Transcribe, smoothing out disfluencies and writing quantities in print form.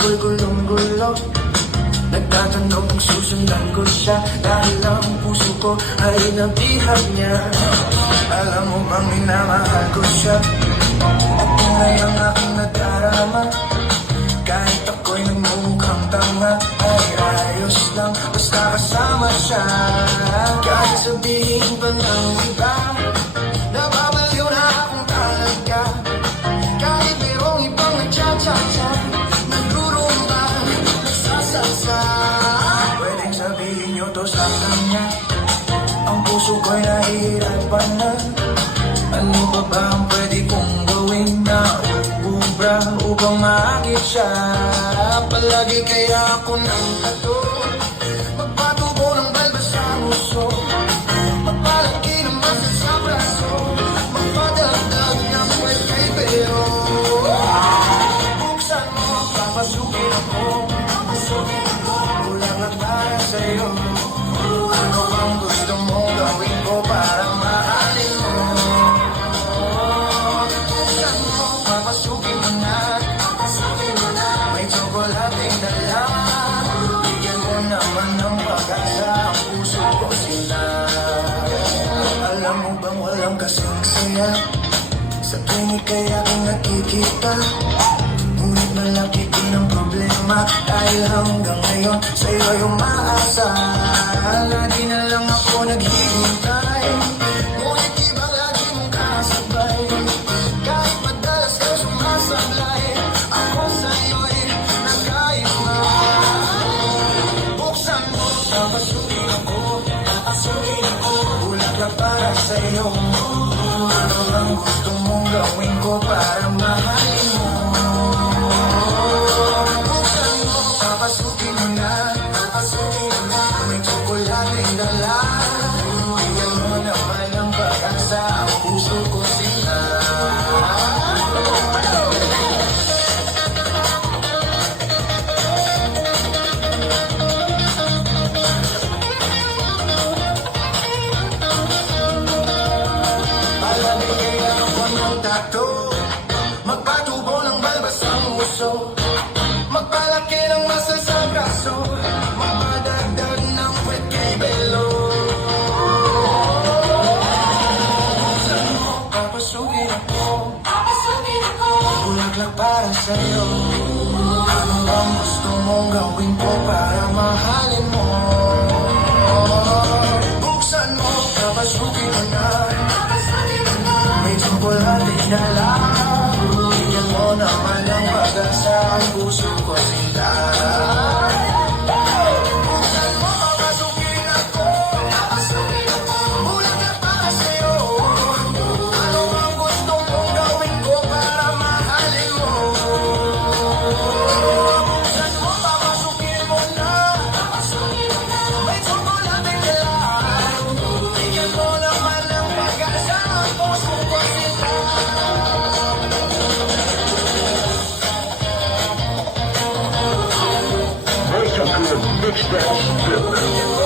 ako'y gulong-gulo. Nagtatanong kung susundan ko siya, dahil ang puso ko ay nabihag niya. Alam mo bang minamahal ko siya, at tunay ang aking nadarama. Kahit ako'y nagmumukhang tanga, ay ayos lang basta kasama siya. Kahit sabihin pa ng iba, nababaliw na akong talaga. Kahit mayroong ibang nagcha-cha-cha, nagrurumba, nagsasasa. Pwedeng sabihin nyo to sa kanya, ang puso ko'y nahihirapan na. Ano ba ba ang pwede kong gawin na ubra upang maagit siya? Palagi kaya ako ng kato, magpatubo ng balbas sa muso, magpalaki ng basa sa braso, magpadagdag ng kwet kay Pero. Buksan mo, papasukin ako, kulang na para sa'yo. Ano ang gusto mo gawin ko para mahalin mo? Buksan mo, papasukin mo na, may tsokolating dala. Bigyan mo naman ng pag-asa ang puso ko sila. Alam mo bang walang kasing saya sa tuwing kaya aking nakikita? Ngunit malaki din ang problema, dahil hanggang ngayon sa'yo yung maasa. Lagi na lang ako naghihintay, ngunit iba lagi mong kasabay. Kahit madalas ka sumasablay, ako sa'yo'y nagkaiba. Buksan mo, papasukin ako, bulaklak para sa'yo. Ano ang gusto mong gawin ko para mahalin mo? Buksan mo, papasukin mo na, may tsokolating dala. Bigyan mo naman ng pag-asa ang puso ko sila. Palagi kaya ako ng tato, magpatubo ng balbas ang uso, magpalaki ng masa sa braso, magpadagdag ng kwet kay Belo. Buksan mo, papasukin ako, bulaklak para sa'yo. Ano bang gusto mong gawin ko para mahalin mo? Buksan mo, papasukin mo na, may tsokolating dala. Bigyan mo naman ng pag-asa ang puso ko sila. Buksan mo, papasukin ako, bulaklak para sa'yo. Ano ang gusto mong gawin ko para mahalin mo? Buksan mo, papasukin mo na, may tsokolating dala. Bigyan mo naman ng pag-asa ang puso ko sila. Make a good mix that shit.